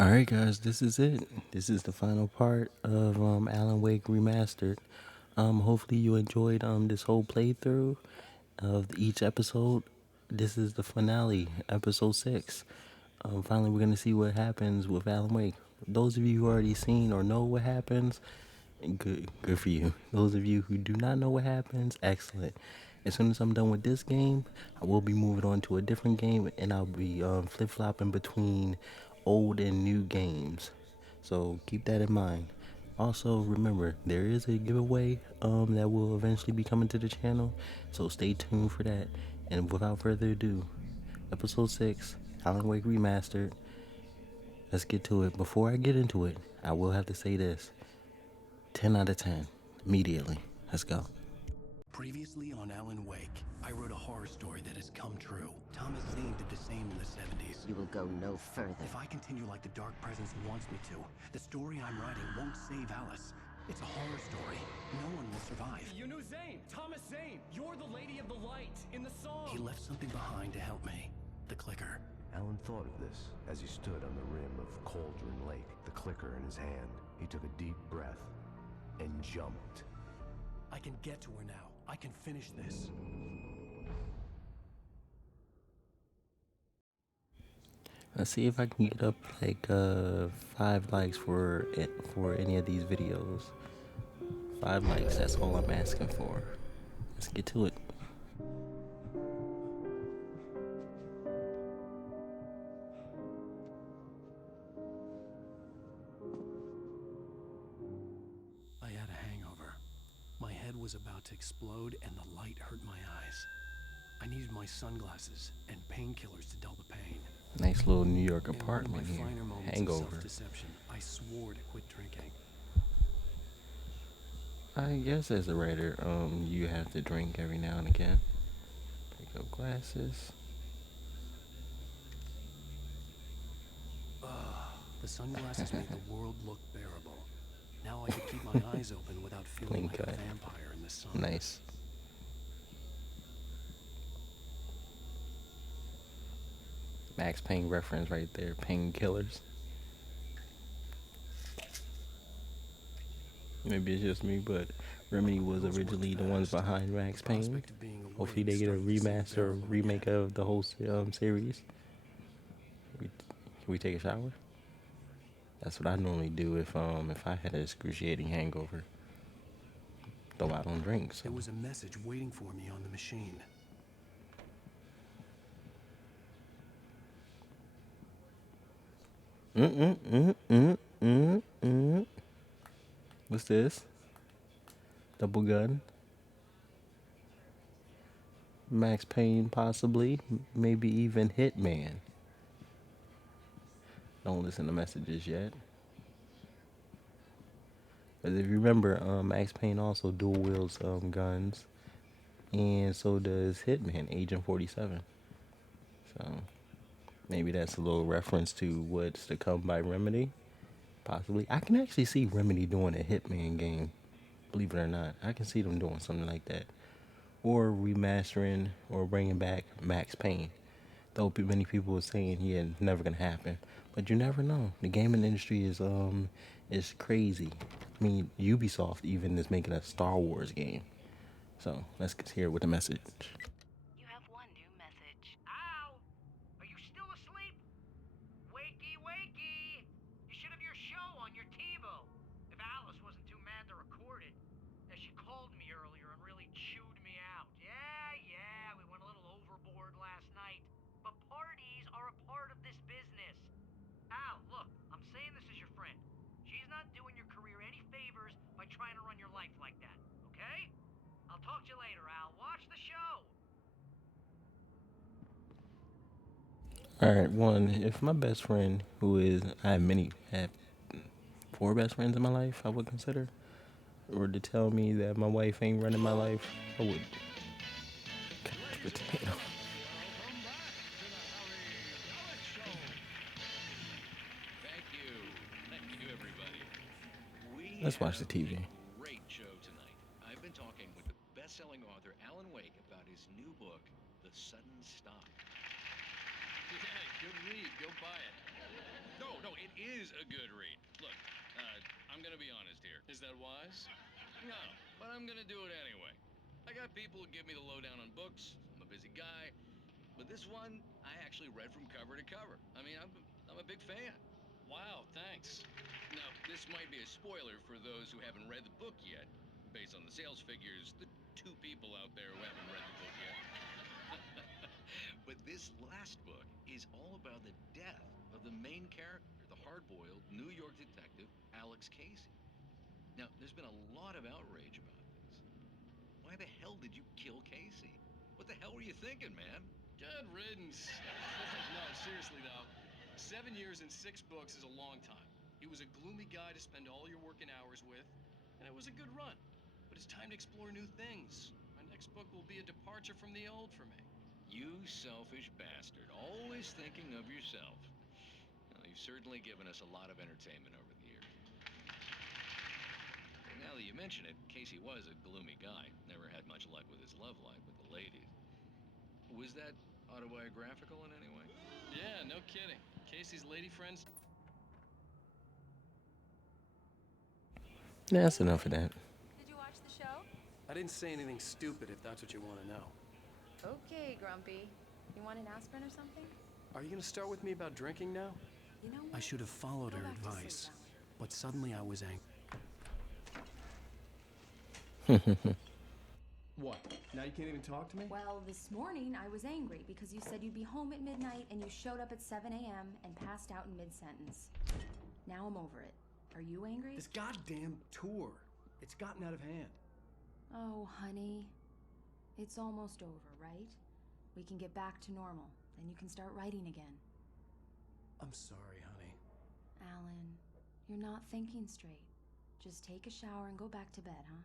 Alright guys, this is it. This is the final part of Alan Wake Remastered. Hopefully you enjoyed this whole playthrough of each episode. This is the finale, episode 6. Finally we're gonna see what happens with Alan Wake. Those of you who already seen or know what happens, good for you. Those of you who do not know what happens, excellent. As soon as I'm done with this game, I will be moving on to a different game, and I'll be flip-flopping between old and new games. So keep that in mind. Also, remember, there is a giveaway that will eventually be coming to the channel, so stay tuned for that. And without further ado, episode 6, Alan Wake Remastered. Let's get to it. Before I get into it, I will have to say this. 10 out of 10. Immediately. Let's go. Previously on Alan Wake, I wrote a horror story that has come true. Thomas Zane did the same in the 70s. You will go no further. If I continue like the Dark Presence wants me to, the story I'm writing won't save Alice. It's a horror story. No one will survive. You knew Zane! Thomas Zane! You're the Lady of the Light in the song! He left something behind to help me. The clicker. Alan thought of this as he stood on the rim of Cauldron Lake, the clicker in his hand. He took a deep breath and jumped. I can get to her now. I can finish this. Let's see if I can get up like 5 likes for any of these videos. 5 likes, that's all I'm asking for. Let's get to it. I had a hangover. My head was about to explode and the light hurt my eyes. I needed my sunglasses and painkillers to dull the pain. Nice little New York In one of apartment my here. finer moments of Hangover. self-deception, I swore to quit drinking. I guess as a writer, you have to drink every now and again. Pick up glasses. The sunglasses made the world look bearable. Now I could keep my eyes open without feeling Clean like a cut. vampire in the sun. Nice. Max Payne reference right there. Painkillers. Maybe it's just me, but Remedy was originally the ones behind Max Payne. Prospect of being away Hopefully they get a started to seem remaster or bearable remake again. of the whole series. Can we take a shower? That's what I normally do if I had an excruciating hangover. Though I don't drink, so. There was a message waiting for me on the machine. What's this? Double gun. Max Payne, possibly. Maybe even Hitman. Don't listen to messages yet. But if you remember, Max Payne also dual wields guns. And so does Hitman, Agent 47. So maybe that's a little reference to what's to come by Remedy. Possibly. I can actually see Remedy doing a Hitman game. Believe it or not. I can see them doing something like that. Or remastering or bringing back Max Payne. Though many people were saying, yeah, never gonna happen. But you never know. The gaming industry is crazy. I mean, Ubisoft even is making a Star Wars game. So let's get here with the message. You have one new message. Ow! Are you still asleep? Wakey, wakey! You should have your show on your TiVo. If Alice wasn't too mad to record it. As she called me earlier and really chewed me out. Yeah, we went a little overboard last night. But parties are a part of this business. Al, look, I'm saying this as your friend. She's not doing your career any favors by trying to run your life like that, okay? I'll talk to you later, Al. Watch the show. Alright, one, if my best friend, I have 4 best friends in my life, I would consider, were to tell me that my wife ain't running my life, I would cut the potato. Thank you, everybody. Let's watch the TV. Great show tonight. I've been talking with the best-selling author Alan Wake about his new book, The Sudden Stop. Yeah, good read. Go buy it. No, no, it is a good read. Look, I'm gonna be honest here. Is that wise? No, but I'm gonna do it anyway. I got people who give me the lowdown on books. I'm a busy guy. But this one, I actually read from cover to cover. I mean, I'm a big fan. Wow, thanks. Now, this might be a spoiler for those who haven't read the book yet. Based on the sales figures, the 2 people out there who haven't read the book yet. But this last book is all about the death of the main character, the hard-boiled New York detective, Alex Casey. Now, there's been a lot of outrage about this. Why the hell did you kill Casey? What the hell were you thinking, man? Good riddance. No, seriously though, 7 years and 6 books is a long time. He was a gloomy guy to spend all your working hours with, and it was a good run. But it's time to explore new things. My next book will be a departure from the old for me. You selfish bastard, always thinking of yourself. Well, you've certainly given us a lot of entertainment over the years. And now that you mention it, Casey was a gloomy guy. Never had much luck with his love life with the ladies. Was that autobiographical in any way? Yeah, no kidding. Casey's lady friends. That's enough of that. Did you watch the show? I didn't say anything stupid if that's what you want to know. Okay, Grumpy. You want an aspirin or something? Are you going to start with me about drinking now? You know what? I should have followed Go her back to sleep, advice, Alan. but suddenly I was angry. What? Now you can't even talk to me? Well, this morning I was angry because you said you'd be home at midnight and you showed up at 7 a.m. and passed out in mid-sentence. Now I'm over it. Are you angry? This goddamn tour. It's gotten out of hand. Oh, honey. It's almost over, right? We can get back to normal. Then you can start writing again. I'm sorry, honey. Alan, you're not thinking straight. Just take a shower and go back to bed, huh?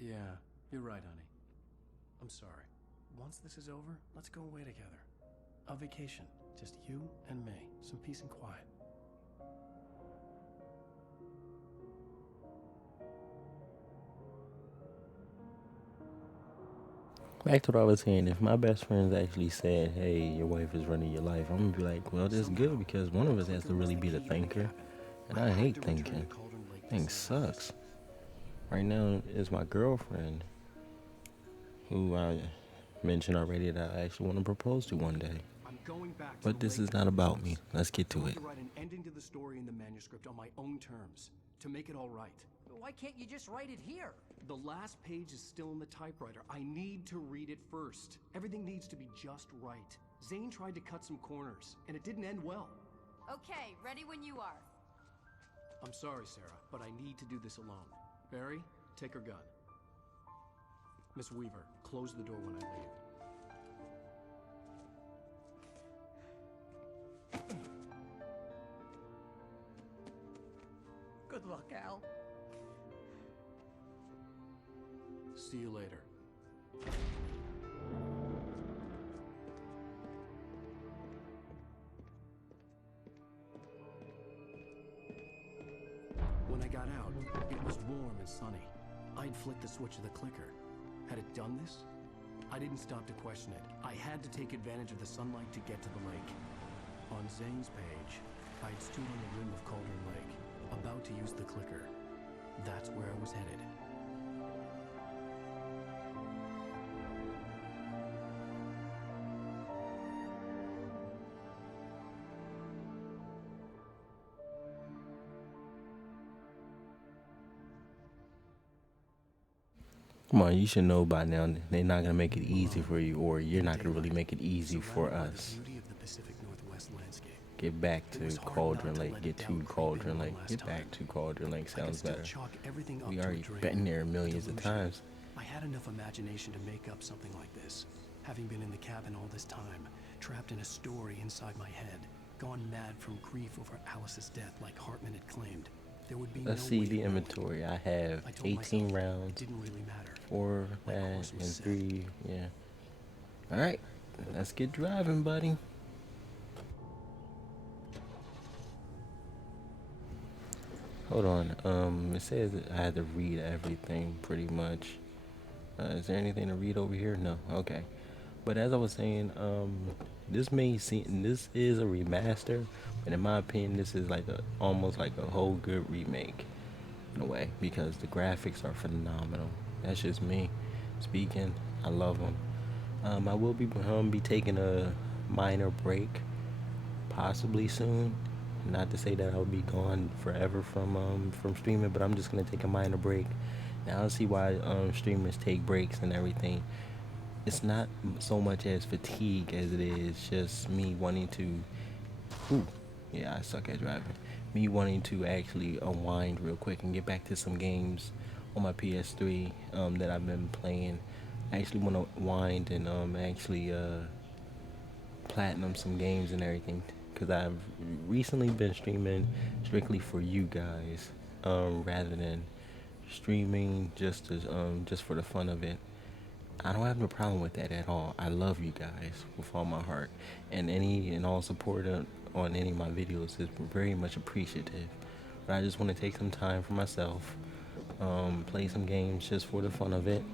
Yeah, you're right, honey. I'm sorry. Once this is over, let's go away together. A vacation. Just you and me. Some peace and quiet. Back to what I was saying, if my best friends actually said, hey, your wife is running your life, I'm gonna be like, well, that's good because one of us has to really be the thinker. And I hate thinking. Thing sucks. Right now is my girlfriend, who I mentioned already that I actually want to propose to one day. I'm going back to But the this lake is not about me. house. Let's get I'm to going it. to write an ending to the story in the manuscript on my own terms to make it all right. Why can't you just write it here? The last page is still in the typewriter. I need to read it first. Everything needs to be just right. Zane tried to cut some corners, and it didn't end well. Okay, ready when you are. I'm sorry, Sarah, but I need to do this alone. Barry, take her gun. Miss Weaver, close the door when I leave. Good luck, Al. See you later. When I got out, it was warm and sunny. I'd flicked the switch of the clicker. Had it done this? I didn't stop to question it. I had to take advantage of the sunlight to get to the lake. On Zane's page, I'd stood on the rim of Cauldron Lake, about to use the clicker. That's where I was headed. Come on, you should know by now they're not gonna make it easy for you, or you're not gonna really make it easy for Surrounded by us. the beauty of the Pacific Northwest landscape. Get back It was to hard Cauldron not to Lake. let Get doubt to creep in Cauldron one Lake. last Get time. back to Cauldron Lake. I could Sounds still better. chalk everything up We to a already dream, been there millions of delusion. times. I had enough imagination to make up something like this. Having been in the cabin all this time, trapped in a story inside my head, gone mad from grief over Alice's death like Hartman had claimed. There would be Let's no see way the of knowing. inventory. I have I told 18 myself rounds, it didn't really matter. 4 My that, course and was set. 3. Yeah. All right, let's get driving, buddy. Hold on. It says that I had to read everything pretty much. Is there anything to read over here? No. Okay. But as I was saying, this may seem this is a remaster, but in my opinion, this is like a almost like a whole good remake in a way because the graphics are phenomenal. That's just me speaking. I love them. I will be taking a minor break possibly soon. Not to say that I'll be gone forever from streaming, but I'm just gonna take a minor break. Now I see why streamers take breaks and everything. It's not so much as fatigue as it is just me wanting to. Ooh, yeah, I suck at driving. Me wanting to actually unwind real quick and get back to some games on my PS3 that I've been playing. I actually want to wind and actually platinum some games and everything because I've recently been streaming strictly for you guys rather than streaming just for the fun of it. I don't have no problem with that at all. I love you guys with all my heart, and any and all support on any of my videos is very much appreciative. But I just want to take some time for myself, play some games just for the fun of it,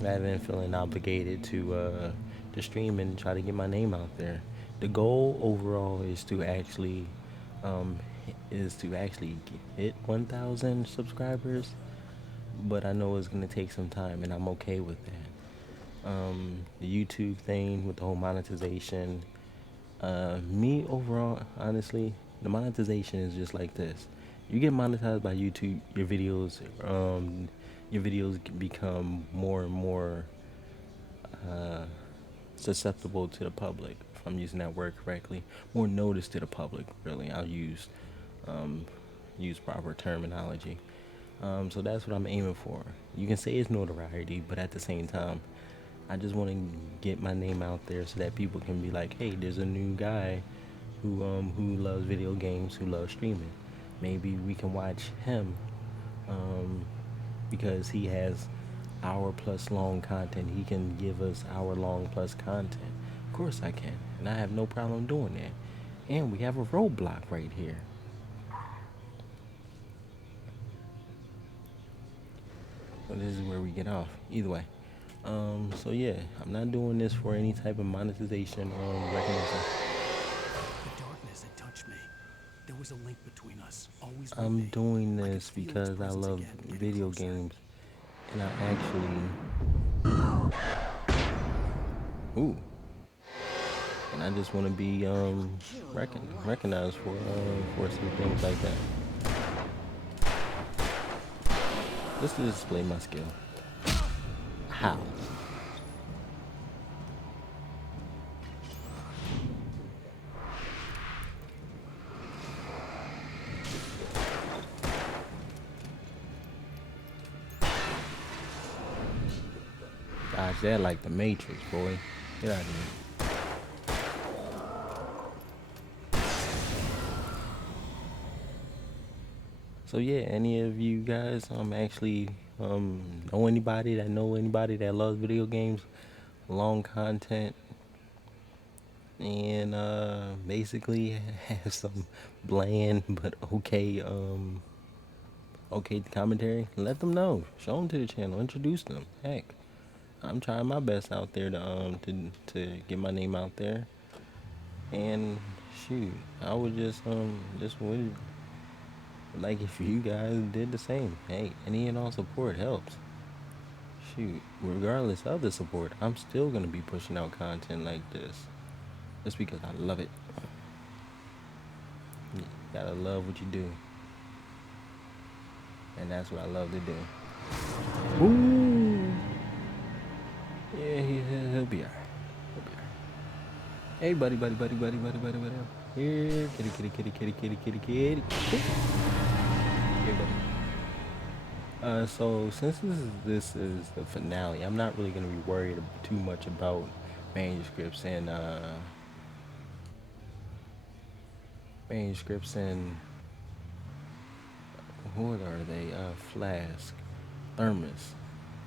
rather than feeling obligated to stream and try to get my name out there. The goal overall um, is to actually hit 1,000 subscribers, but I know it's gonna take some time, and I'm okay with that. The YouTube thing with the whole monetization. Me overall, honestly, the monetization is just like this. You get monetized by YouTube, your videos become more and more uh, susceptible to the public. If I'm using that word correctly, more notice to the public. Really, I'll um, use proper terminology. So that's what I'm aiming for. You can say it's notoriety, but at the same time, I just want to get my name out there so that people can be like, "Hey, there's a new guy who loves video games, who loves streaming. Maybe we can watch him um, because he has hour plus long content. He can give us hour long plus content. Of course I can, and I have no problem doing that. And we have a roadblock right here. So this is where we get off. Either way. So yeah, I'm not doing this for any type of monetization or recognition. The darkness had touched me. There was a link between us, always with I'm me. doing I could this feel its because I presence love again, getting video closer. games, and I actually, ooh, and I just want to be recognized for some things like that. Just to display my skill. How? Gosh, that like the Matrix, boy. Get out of here. So yeah, any of you guys actually know anybody that loves video games, long content, and basically have some bland but okay commentary, let them know. Show them to the channel. Introduce them. Heck, I'm trying my best out there to get my name out there. And shoot, I would just would like if you guys did the same. Hey, any and all support helps. Shoot, regardless of the support, I'm still gonna be pushing out content like this just because I love it. You gotta love what you do, and that's what I love to do. Ooh, yeah, he'll be alright. He'll be alright. Hey, buddy. Here, kitty. Here, buddy. So since this is the finale, I'm not really gonna be worried too much about manuscripts and manuscripts and what are they? Flask, thermos.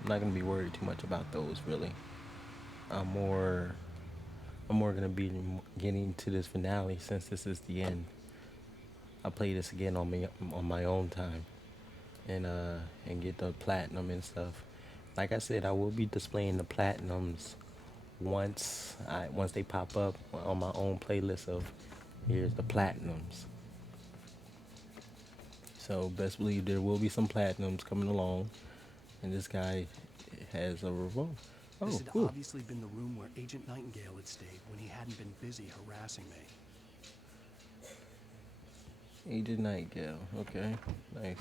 I'm not gonna be worried too much about those really. I'm more I'm more gonna be getting to this finale since this is the end. I'll play this again on my own time and get the platinum and stuff. Like I said, I will be displaying the platinums once they pop up on my own playlist of here's the platinums. So best believe there will be some platinums coming along, and this guy has a revolt. This Oh, had cool. obviously been the room where Agent Nightingale had stayed when he hadn't been busy harassing me. Agent Nightingale. Okay, nice.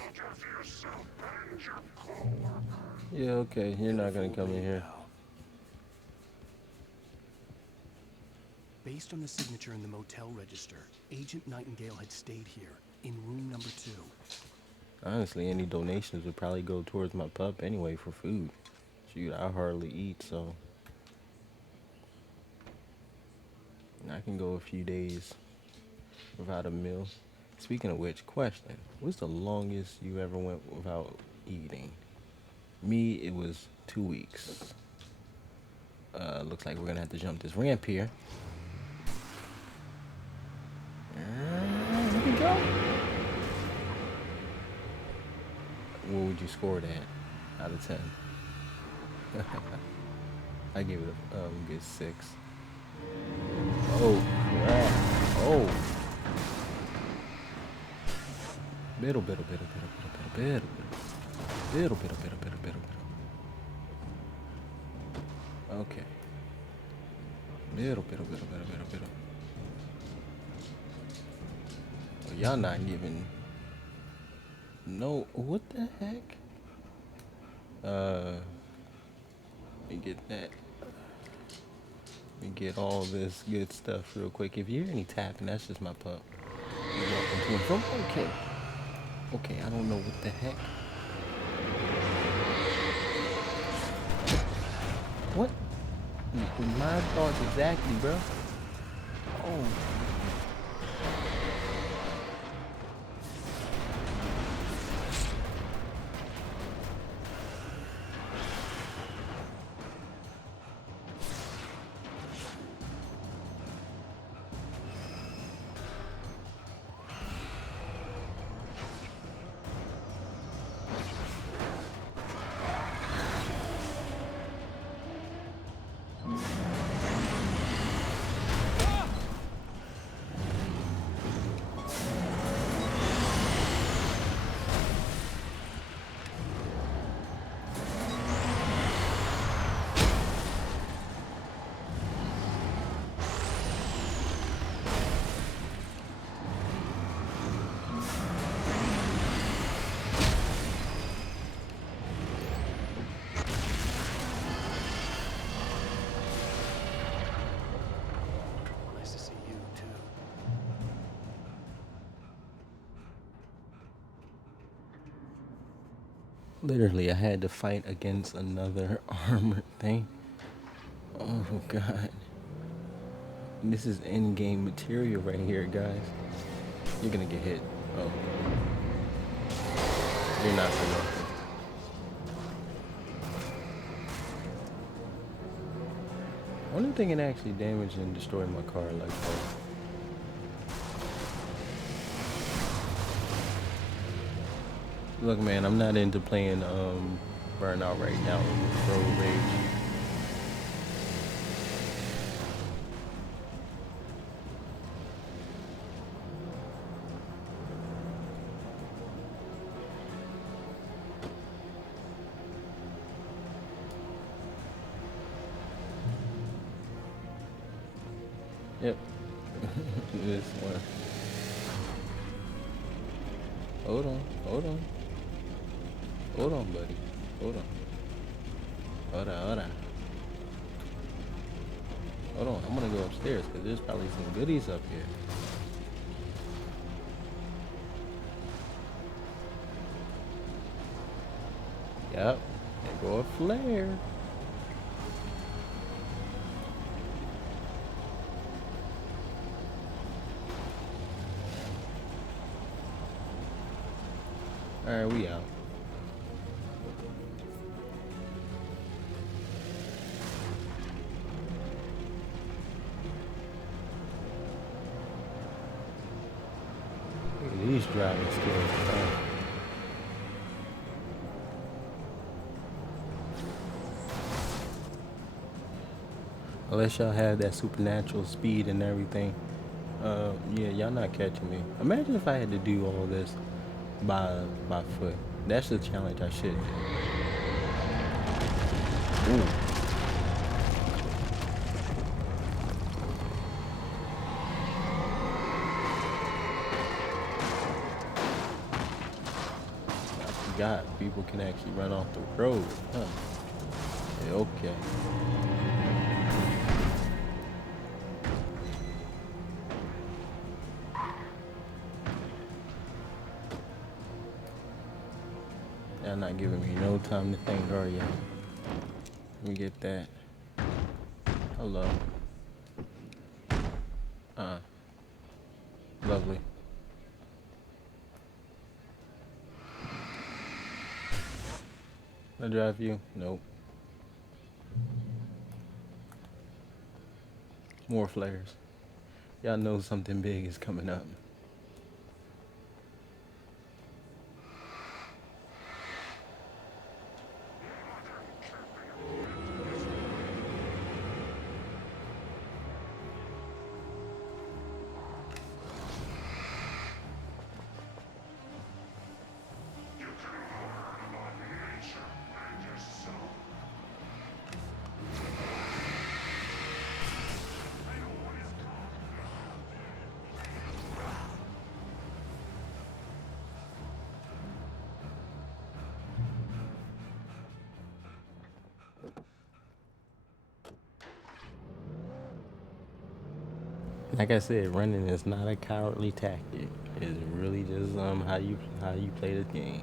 Yeah, okay. You're not gonna come in here. Based on the signature in the motel register, Agent Nightingale had stayed here, in room number 2. Honestly, any donations would probably go towards my pup anyway for food. Shoot, I hardly eat, so I can go a few days without a meal. Speaking of which, question: what's the longest you ever went without eating? Me, it was 2 weeks. Looks like we're gonna have to jump this ramp here. Here we go. What would you score that out of 10? I give it a good 6. Oh crap! Oh, biddle. Okay. Biddle. Oh, y'all not giving. No, what the heck? Let me get that. Let me get all this good stuff real quick. If you hear any tapping, that's just my pup. He's walking to and from. Okay, I don't know what the heck. What? My thoughts exactly, bro. Oh. Nice to see you, too. Literally, I had to fight against another armored thing. Oh god. This is in-game material right here, guys. You're gonna get hit. Oh. You're not for nothing. I wonder if they can actually damage and destroy my car like that. Look, man, I'm not into playing Burnout right now. Road Rage. Yep. This one. Hold on, buddy. Hold on. Hold on, I'm gonna go upstairs because there's probably some goodies up here. Yep. There go a flare. Alright, we out. Look at these driving skills. Unless y'all have that supernatural speed and everything. Yeah, y'all not catching me. Imagine if I had to do all this by foot. That's the challenge I should do. Ooh, I forgot people can actually run off the road. Huh. Yeah, okay. Y'all not giving me no time to think, are y'all? Let me get that. Hello. Uh, Lovely. I drive you? Nope. More flares. Y'all know something big is coming up. Like I said, running is not a cowardly tactic. It's really just how you play the game.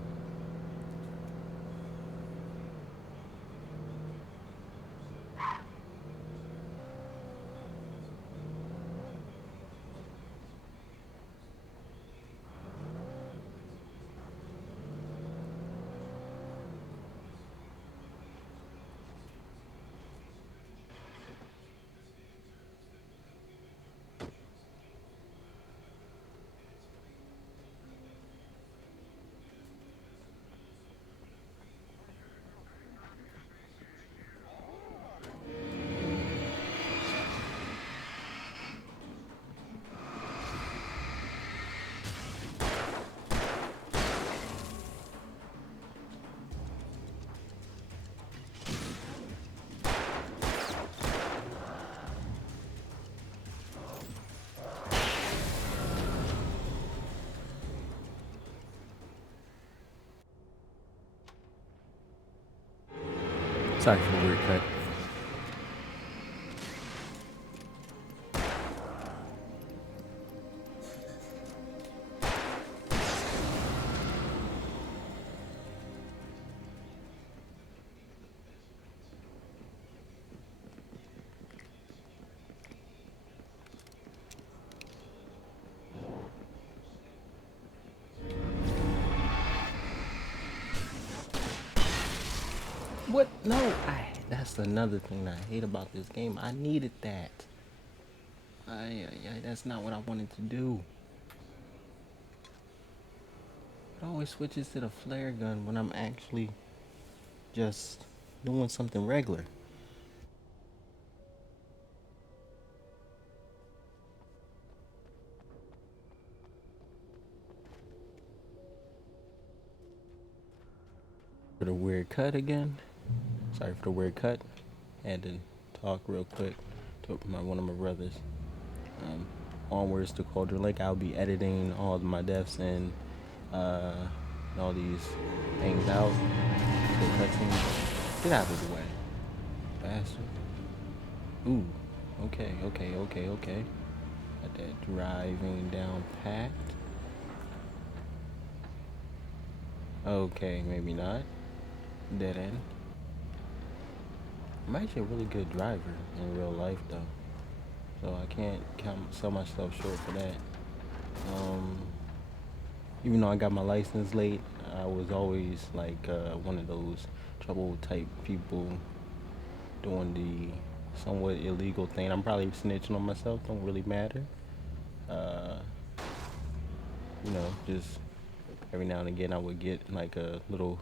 Sorry for the weird cut. What? No, that's another thing I hate about this game. I needed that. That's not what I wanted to do. It always switches to the flare gun when I'm actually just doing something regular. For the weird cut again. Sorry for the weird cut. Had to talk real quick to one of my brothers. Um, Onwards to Cauldron Lake. I'll be editing all of my deaths and uh, all these things out. The cutscenes. Get out of the way, bastard. Ooh. Okay. Got that driving down packed. Okay, maybe not. Dead end. I'm actually a really good driver in real life, though. So I can't sell myself short for that. Um, Even though I got my license late, I was always like one of those trouble type people doing the somewhat illegal thing. I'm probably snitching on myself. Don't really matter. Uh, just every now and again I would get like a little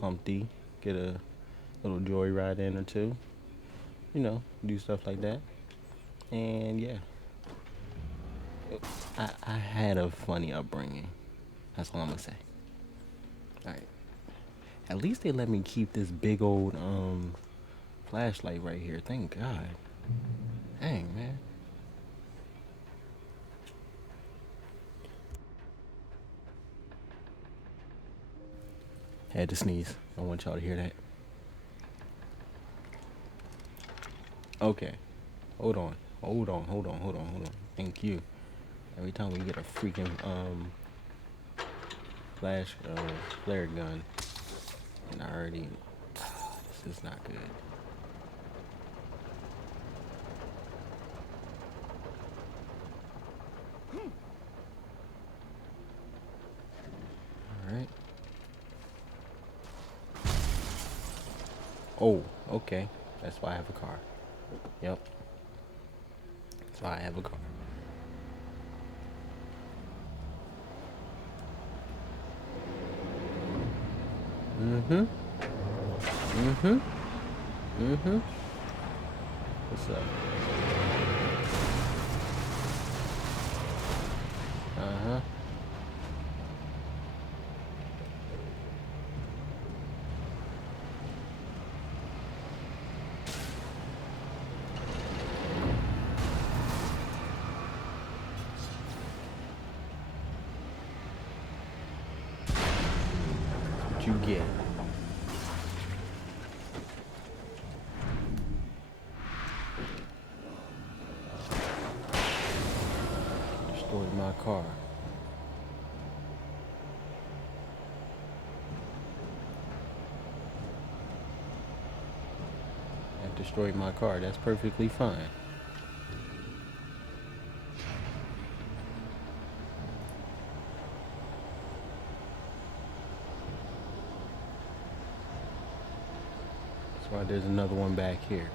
Humpty, get a little joyride in or two. do stuff like that. And yeah, I had a funny upbringing. That's all I'm gonna say. All right. At least they let me keep this big old flashlight right here. Thank God. Dang, man. Had to sneeze. I want y'all to hear that. Okay. Hold on. Hold on. Hold on. Hold on. Hold on. Thank you. Every time we get a freaking flash flare gun, and I already this is not good. All right. Oh, okay. That's why I have a car. Yep. That's why I have a car. Mm-hmm. Mm-hmm. Mm-hmm. What's up? Uh-huh. What you get? Destroyed my car. I destroyed my car. That's perfectly fine. That's why there's another one back here.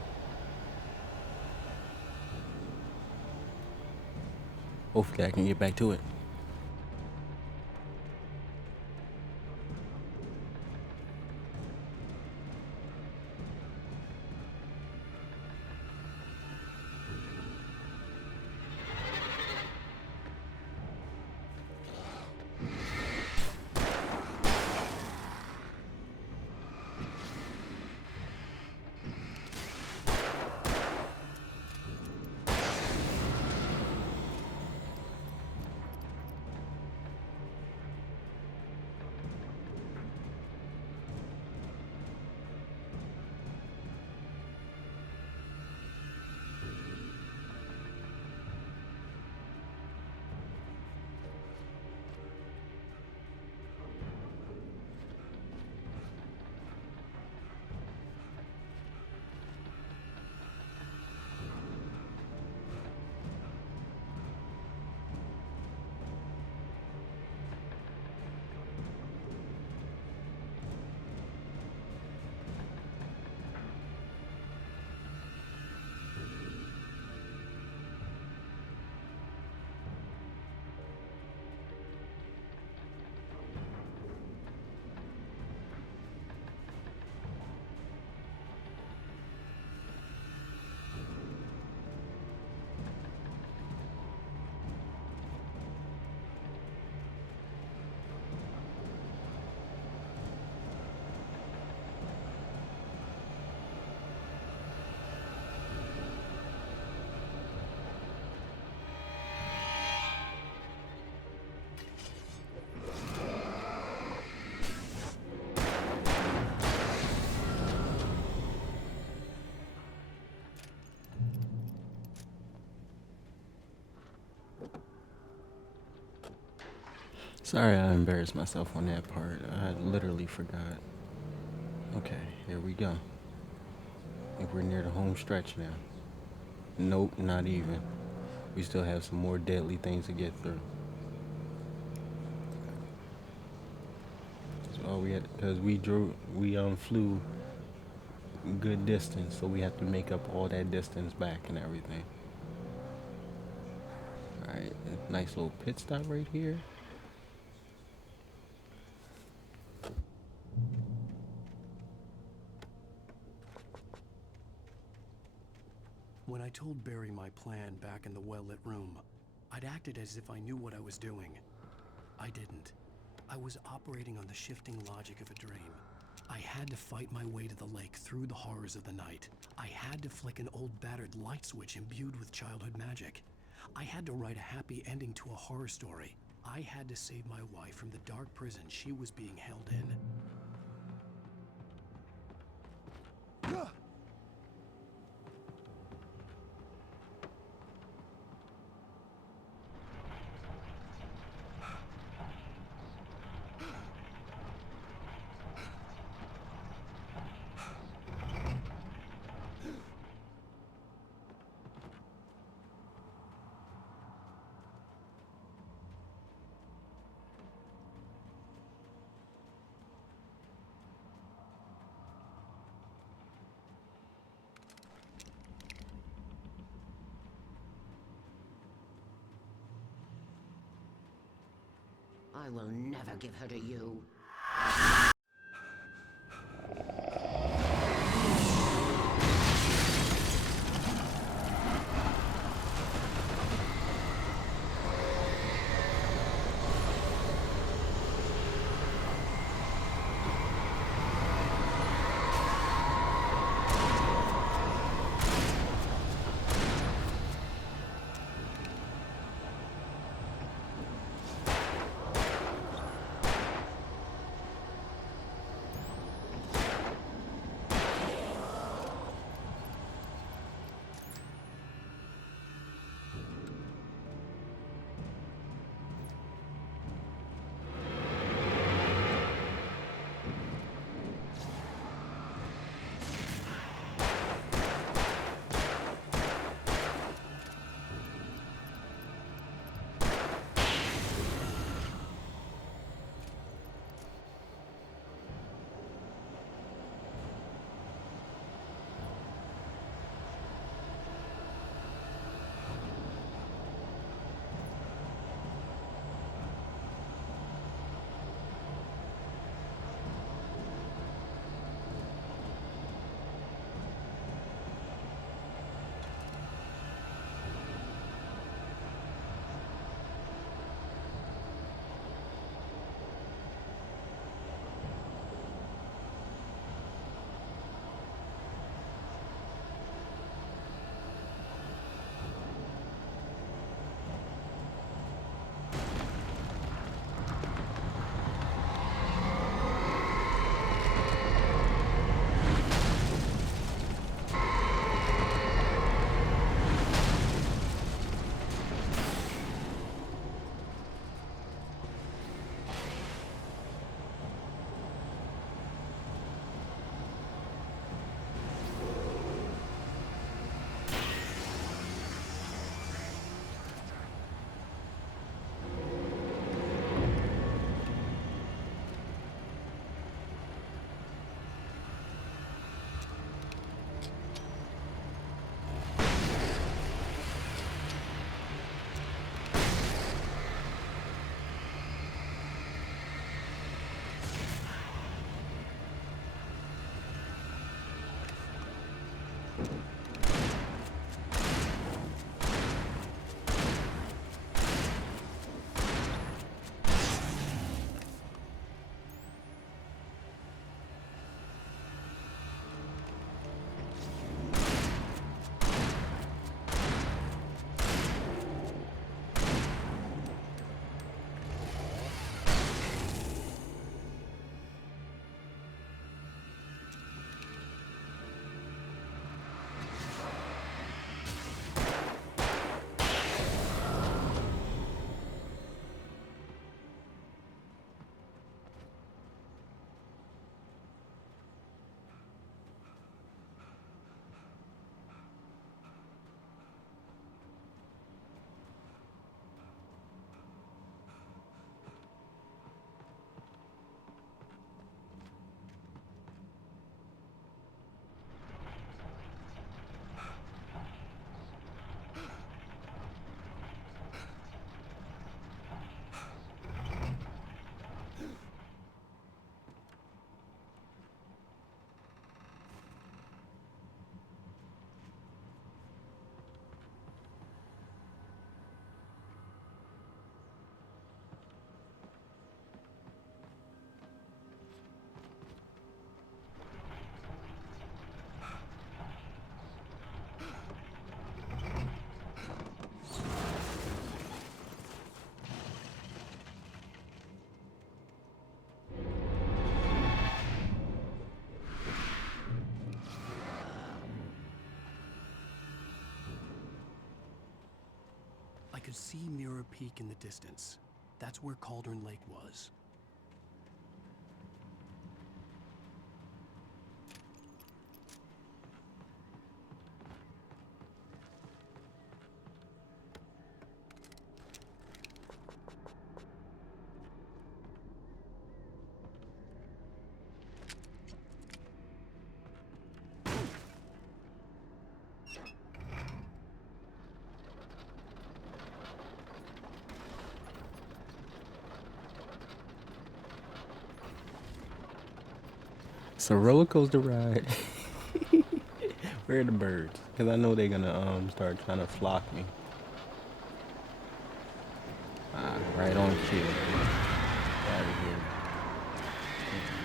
Hopefully I can get back to it. Sorry I embarrassed myself on that part. I literally forgot. Okay, here we go. I think we're near the home stretch now. Nope, not even. We still have some more deadly things to get through. So we had because we flew good distance, so we have to make up all that distance back and everything. All right, nice little pit stop right here. told Barry my plan back in the well-lit room. I'd acted as if I knew what I was doing. I didn't. I was operating on the shifting logic of a dream. I had to fight my way to the lake through the horrors of the night. I had to flick an old battered light switch imbued with childhood magic. I had to write a happy ending to a horror story. I had to save my wife from the dark prison she was being held in. I will never give her to you. could see Mirror Peak in the distance. That's where Cauldron Lake was. It's a roller coaster ride. Where are the birds? Because I know they're gonna start trying to flock me. Ah, right on cue. Out of here.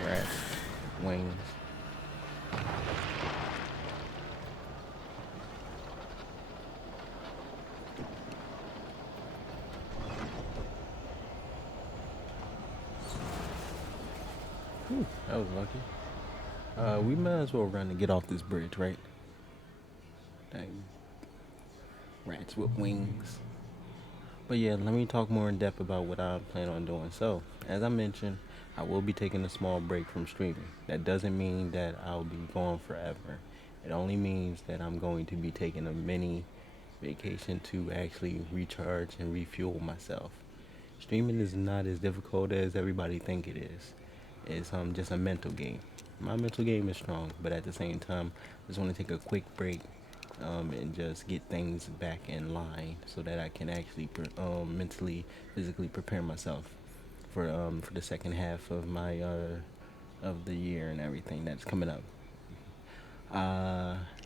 Rats, wings. Whew, that was lucky. We might as well run and get off this bridge, right? Dang. Rats with wings. But yeah, let me talk more in depth about what I plan on doing. So, as I mentioned, I will be taking a small break from streaming. That doesn't mean that I'll be gone forever. It only means that I'm going to be taking a mini vacation to actually recharge and refuel myself. Streaming is not as difficult as everybody think it is. It's just a mental game. My mental game is strong, but at the same time, I just want to take a quick break and just get things back in line so that I can actually mentally, physically prepare myself for the second half of my of the year and everything that's coming up.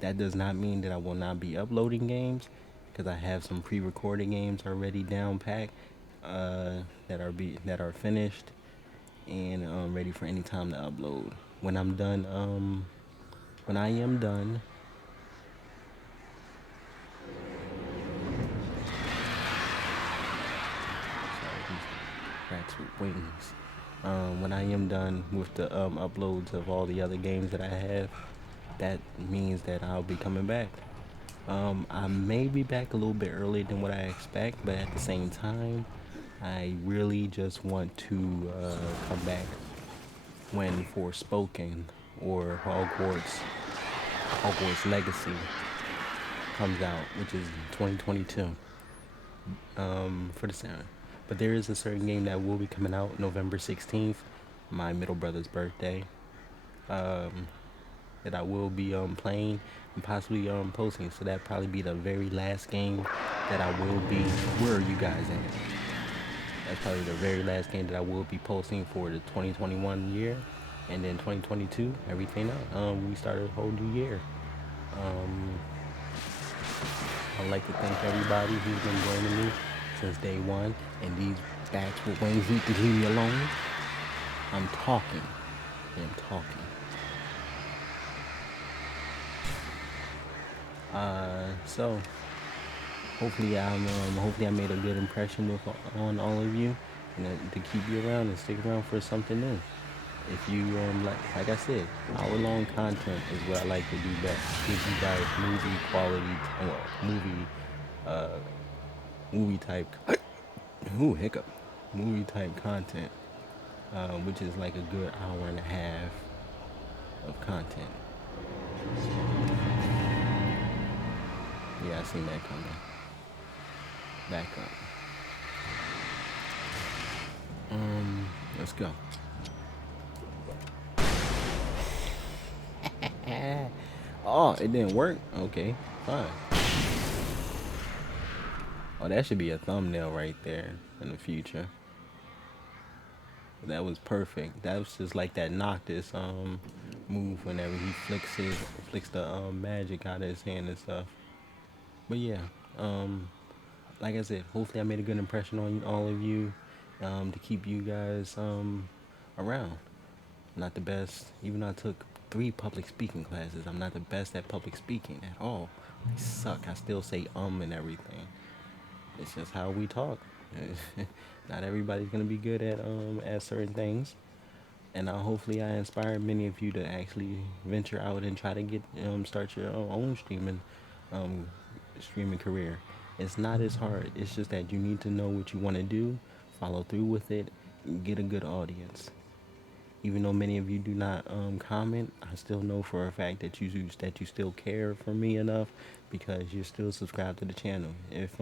That does not mean that I will not be uploading games because I have some pre-recorded games already down packed that are finished and ready for any time to upload. When I'm done, when I am done, sorry, these rats with wings. When I am done with the uploads of all the other games that I have, that means that I'll be coming back. I may be back a little bit earlier than what I expect, but at the same time, I really just want to come back when Forspoken or Hogwarts Legacy comes out, which is 2022 for the sound. But there is a certain game that will be coming out November 16th, my middle brother's birthday, um, that I will be playing and possibly posting. So that probably be the very last game that I will be. Where are you guys at? That's probably the very last game that I will be posting for the 2021 year, and then 2022, everything else. We started a whole new year. Um, I'd like to thank everybody who's been joining me since day one. And these bats with wings need to leave me alone. I'm talking. I'm talking. So hopefully I made a good impression on all of you, and to keep you around and stick around for something new. If you like I said, hour-long content is what I like to do best. Give you guys movie quality, uh, movie type, ooh hiccup, movie type content, which is like a good hour and a half of content. Yeah, I seen that coming. Back up. Let's go. Oh, it didn't work? Okay, fine. Oh, that should be a thumbnail right there in the future. That was perfect. That was just like that Noctis move whenever he flicks the magic out of his hand and stuff. But yeah, um like I said, hopefully I made a good impression on all of you, to keep you guys around. I'm not the best, even though I took 3 public speaking classes. I'm not the best at public speaking at all. I suck. I still say and everything. It's just how we talk. Not everybody's gonna be good at certain things, and hopefully I inspired many of you to actually venture out and try to get start your own um streaming career. It's not as hard. It's just that you need to know what you want to do, follow through with it, and get a good audience. Even though many of you do not comment, I still know for a fact that you still care for me enough because you're still subscribed to the channel. If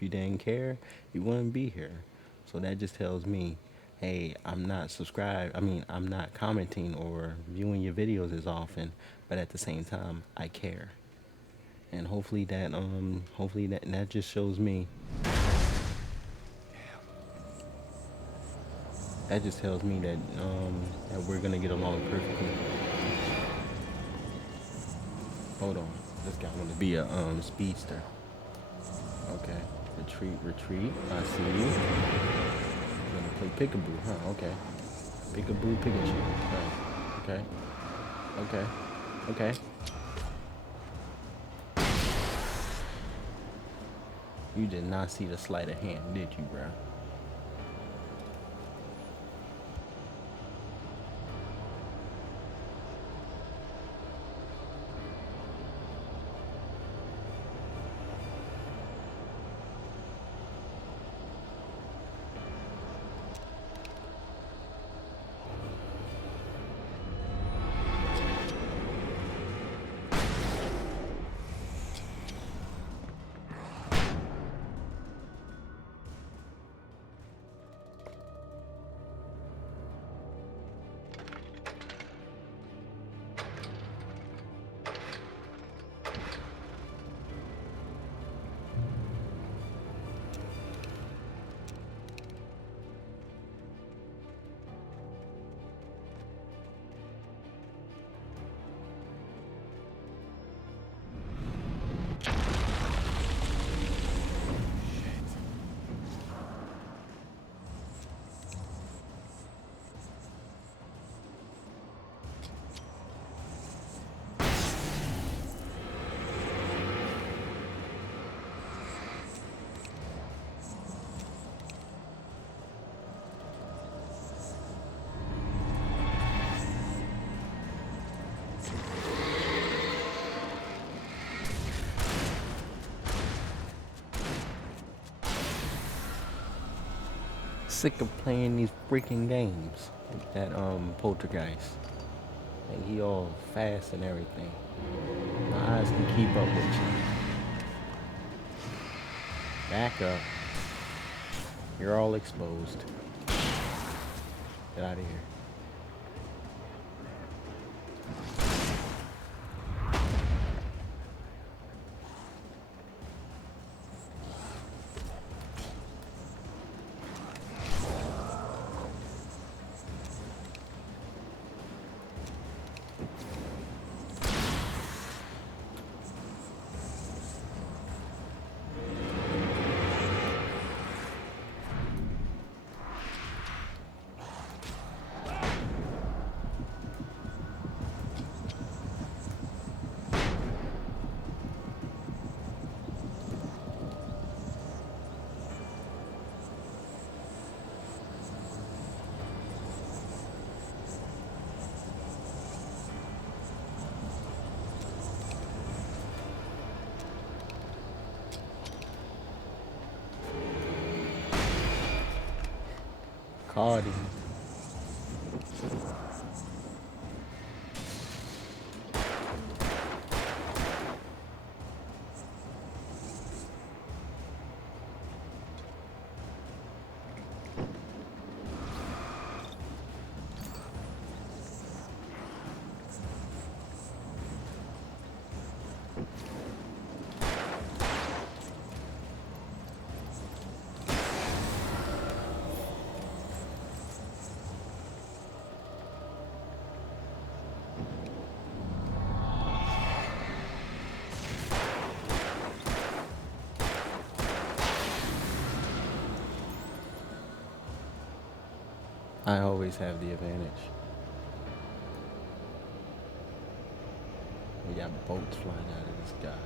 you didn't care, you wouldn't be here. So that just tells me, hey, I'm not subscribed. I mean, I'm not commenting or viewing your videos as often, but at the same time, I care. And hopefully that just shows me. That just tells me that we're gonna get along perfectly. Hold on, this guy want to be a speedster. Okay, retreat. I see you. You're gonna play peekaboo, huh? Okay, peekaboo, Pikachu. Huh. Okay, okay, okay. You did not see the sleight of hand, did you, bro? Sick of playing these freaking games. Like that poltergeist. Like he all fast and everything. My eyes can keep up with you. Back up. You're all exposed. Get out of here. Cardi. I always have the advantage. We got boats flying out of the sky.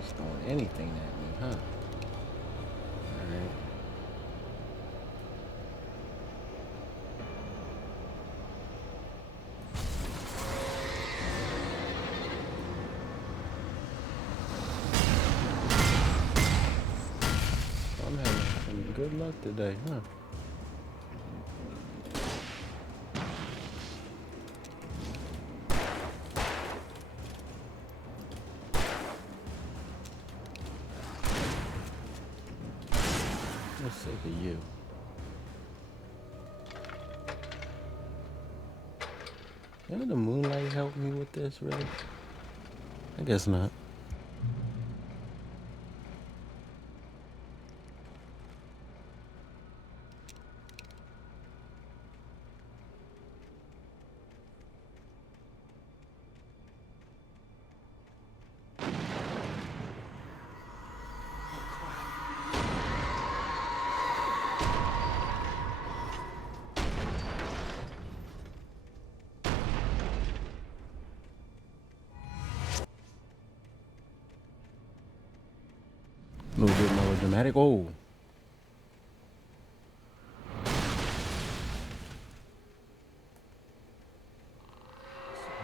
Just throwing anything at me, huh? Alright. Good luck today, huh? Let's say for you. Can the moonlight help me with this, really? I guess not. A little bit more dramatic. Oh.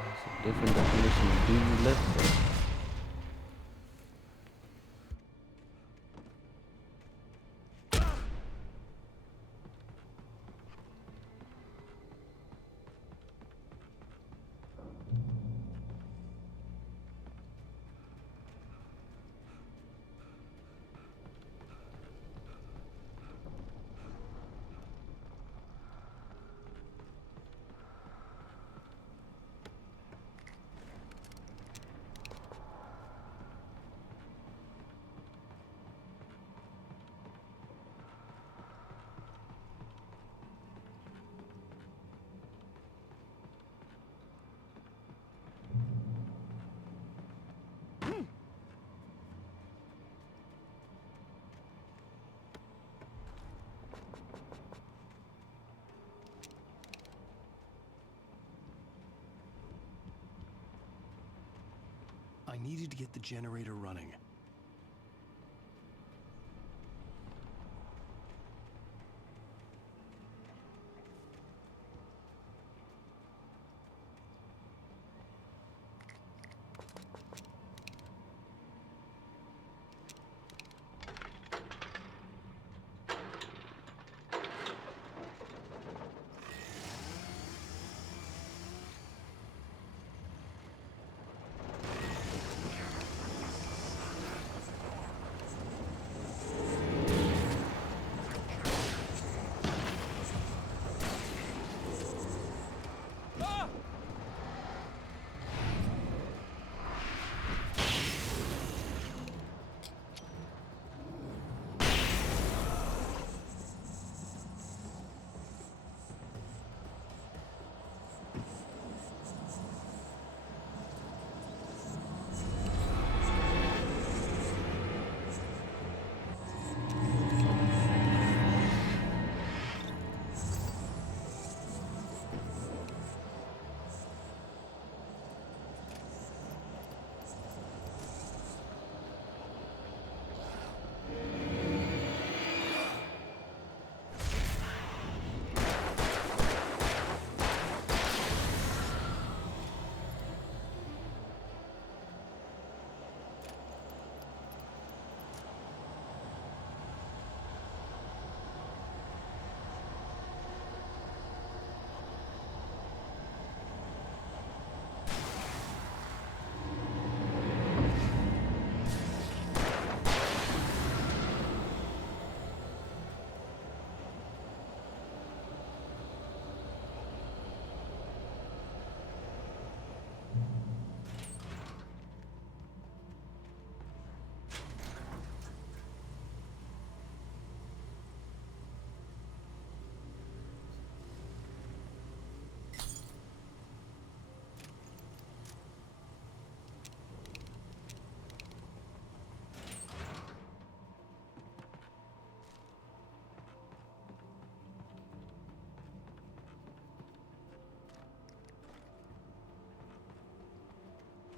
It's a different definition of do you live there? I needed to get the generator running.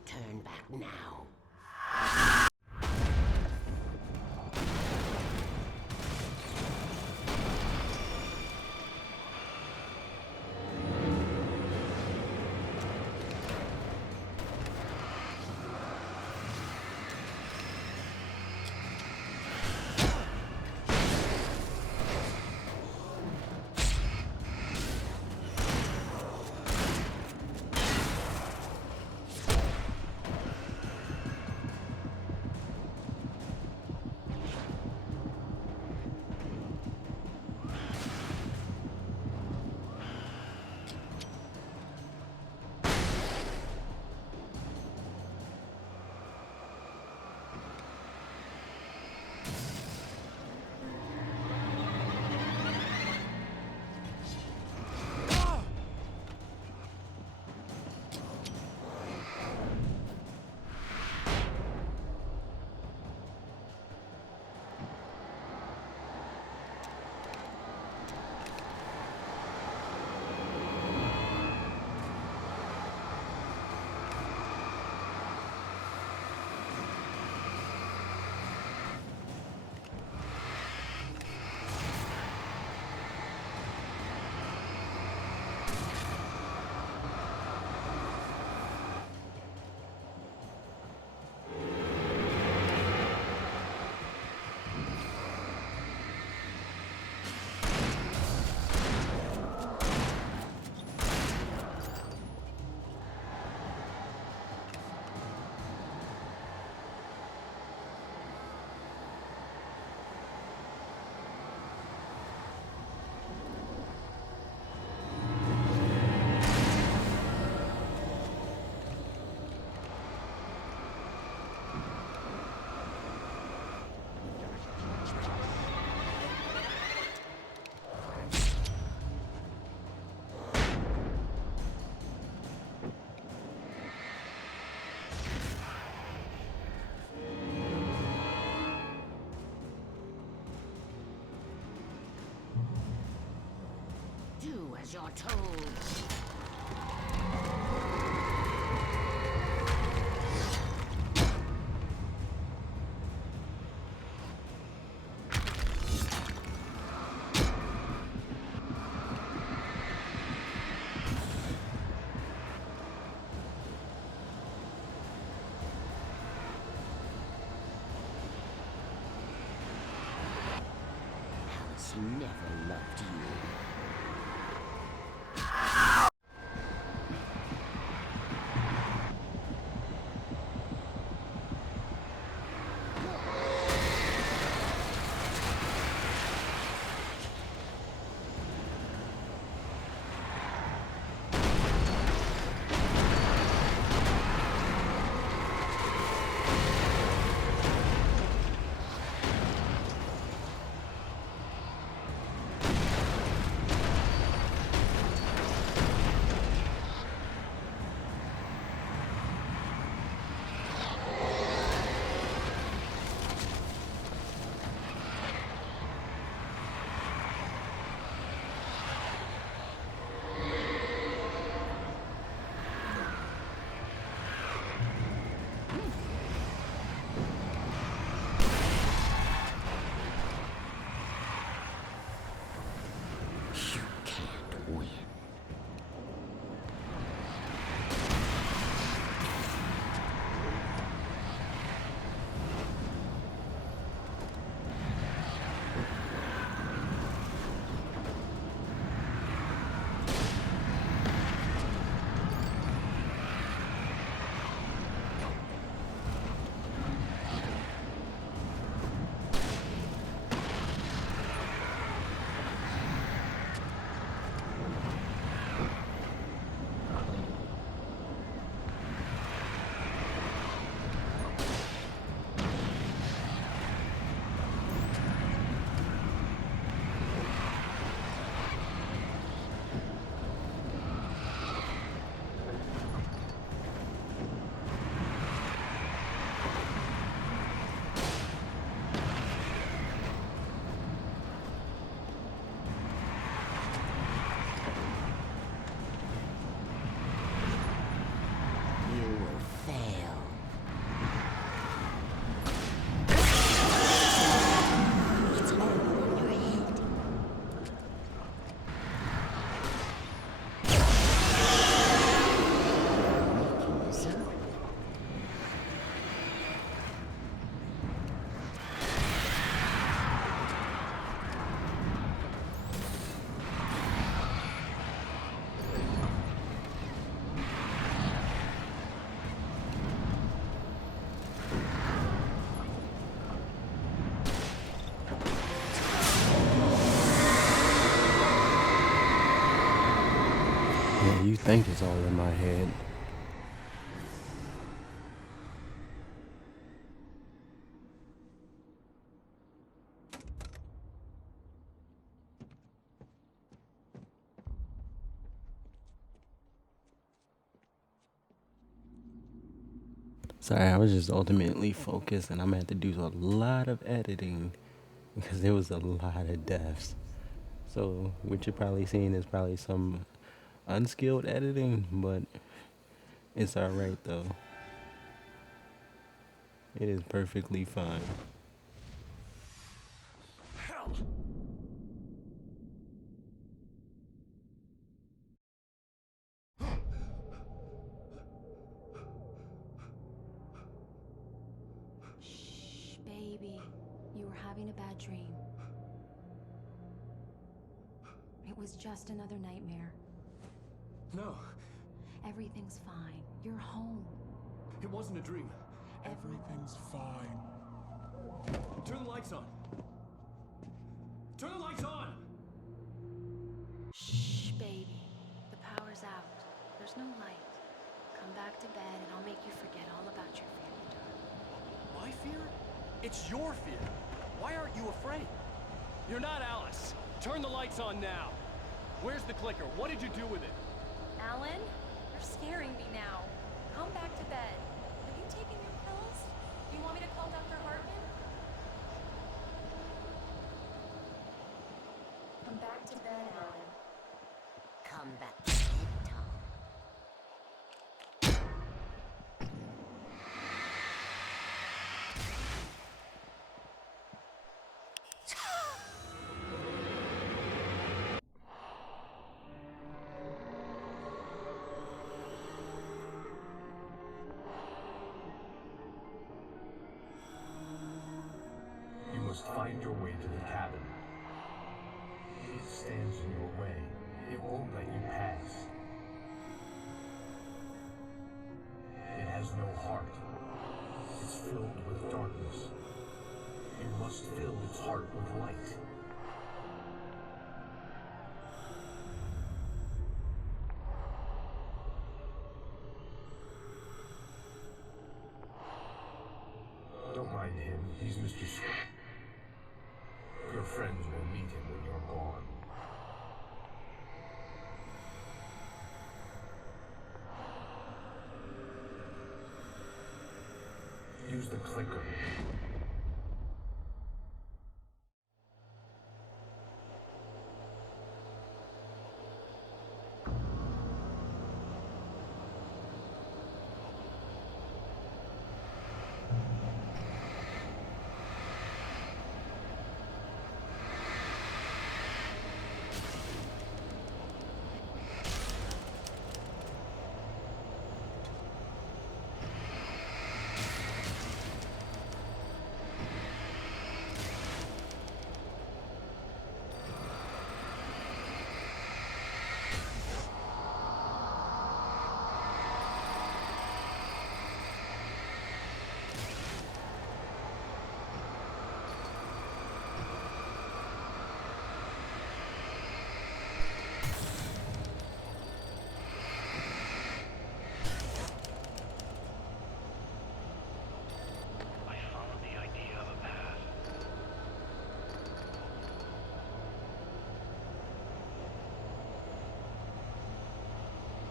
Turn back now. as you're told. Alice never loved you. You can't win. You will fail. It's all in your head. Making this up. Yeah, you think it's all in my head. Sorry, I was just ultimately focused, and I'm gonna have to do a lot of editing because there was a lot of deaths. So what you're probably seeing is probably some unskilled editing, but it's alright though. It is perfectly fine. Hell! Shh, baby. You were having a bad dream. It was just another nightmare. No, Everything's fine. You're home. it wasn't a dream. Everything's fine. Turn the lights on. Turn the lights on! Shh, baby. The power's out. There's no light. Come back to bed and I'll make you forget all about your fear in the dark. My fear? It's your fear. Why aren't you afraid? You're not Alice. Turn the lights on now. Where's the clicker? What did you do with it? Alan, you're scaring me now. Come back to bed. Have you taken your pills? Do you want me to call Dr. Hartman? Come back to bed, Alan. come back to bedtime. You must find your way to the cabin. It stands in your way. It won't let you pass. It has no heart. It's filled with darkness. You must fill its heart with light. Don't mind him. He's Mr. Scott. Your friends will meet him when you're gone. Use the clicker.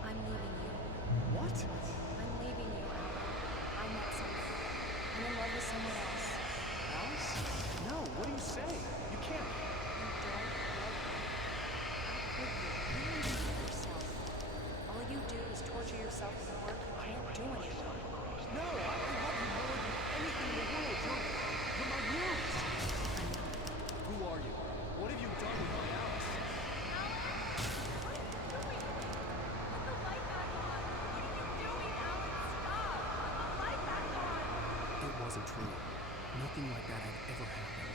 I'm leaving you. What? I'm leaving you, Alan. I met someone. I'm in love with someone else. Alice? No, what do you say? You can't. You don't love me. How could you? You leave me for yourself. All you do is torture yourself with the work you can't do anymore. No, I love you more than anything in the world. You're my muse. I'm not. Who are you? What have you done with my Alice? It wasn't true. Nothing like that had ever happened.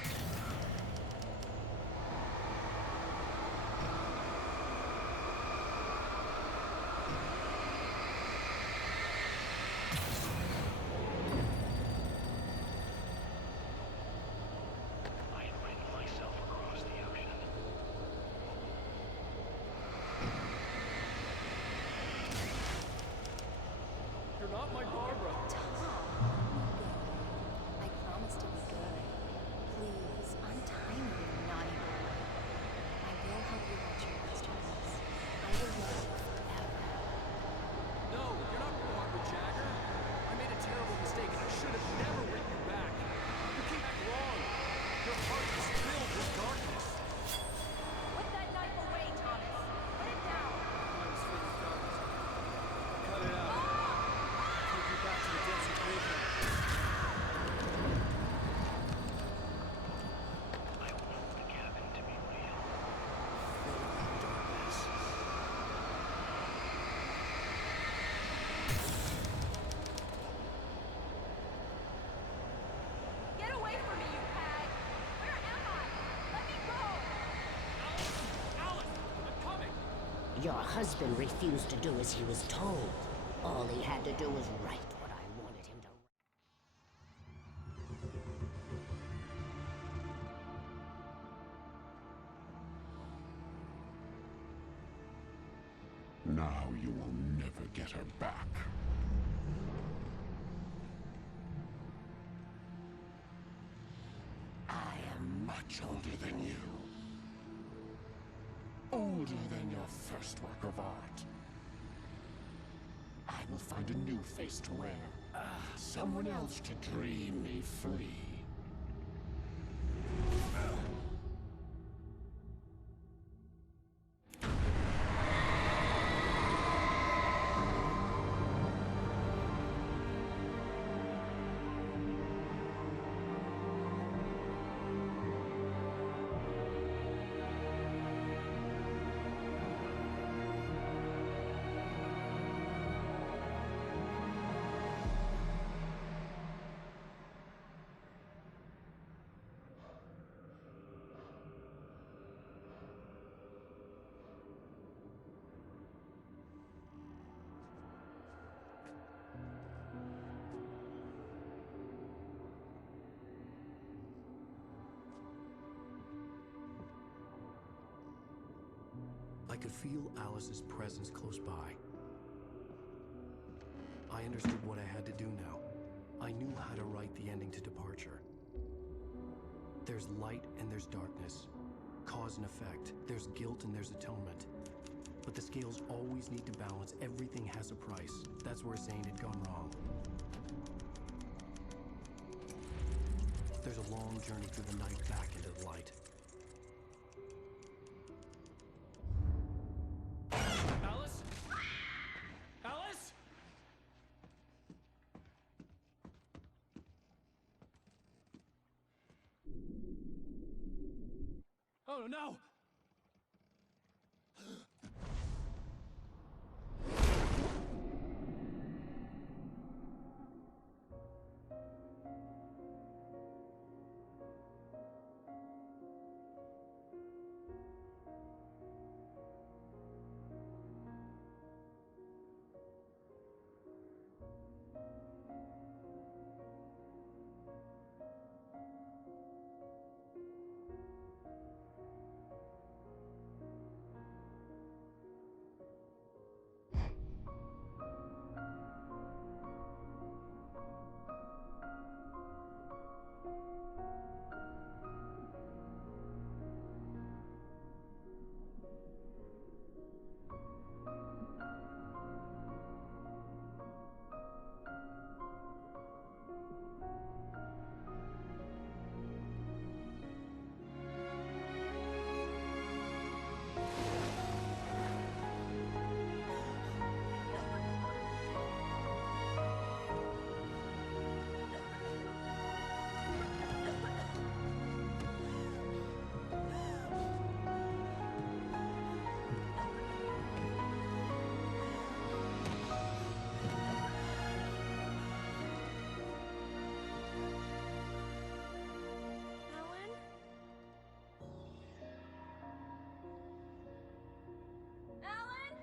I had written myself across the ocean. You're not my Barbara. Tom, let me go. I promise to be good. Please, untie me, you naughty boy. I will help you watch your masterpiece. I will love you forever. No, you're not Barbara Jagger. I made a terrible mistake and I should have never written you back. You came back wrong. Your heart is filled with darkness. Put that knife away, Thomas. Put it down. I was feeling darkness. Cut it out. Take you back to the depths of graveyard. I want the cabin to be real. Filled with darkness. Get away from me, you hag! Where am I? Let me go! Alice! I'm coming! Your husband refused to do as he was told. All he had to do was write what I wanted him to write. Now you will never get her back. I am much older than you. Older than your first work of art. I will find a new face to wear. Someone else to dream me free. could feel Alice's presence close by. I understood what I had to do now. I knew how to write the ending to Departure. There's light and there's darkness. Cause and effect. There's guilt and there's atonement. But the scales always need to balance. Everything has a price. That's where Zane had gone wrong. There's a long journey through the night back into the light. Alice? Alice? Oh no! Alan? Alan?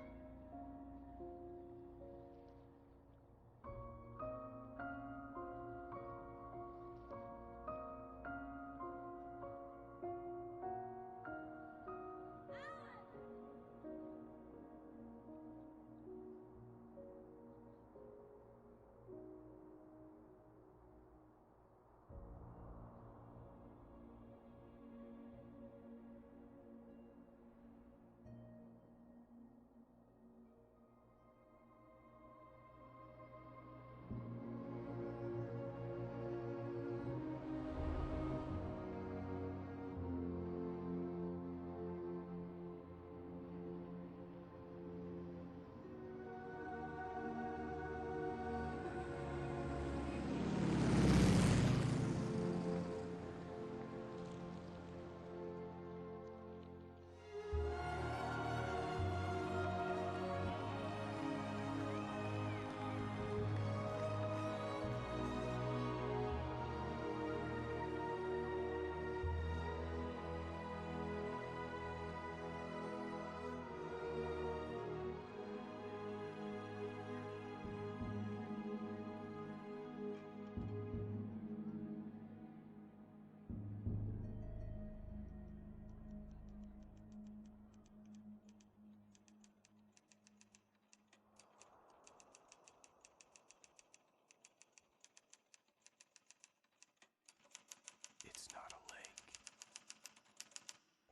It's not a lake.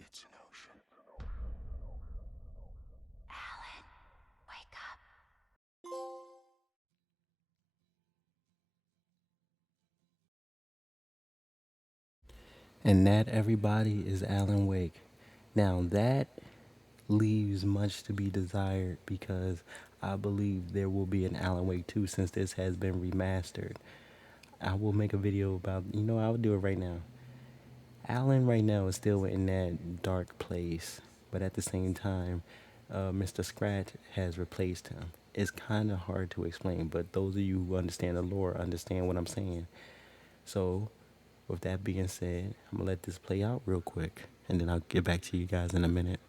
It's an ocean. Alan, wake up. And that, everybody, is Alan Wake. Now, that leaves much to be desired because I believe there will be an Alan Wake 2 since this has been remastered. I will make a video about, I will do it right now. Alan right now is still in that dark place, but at the same time, Mr. Scratch has replaced him. It's kind of hard to explain, but those of you who understand the lore understand what I'm saying. So, with that being said, I'm gonna let this play out real quick, and then I'll get back to you guys in a minute.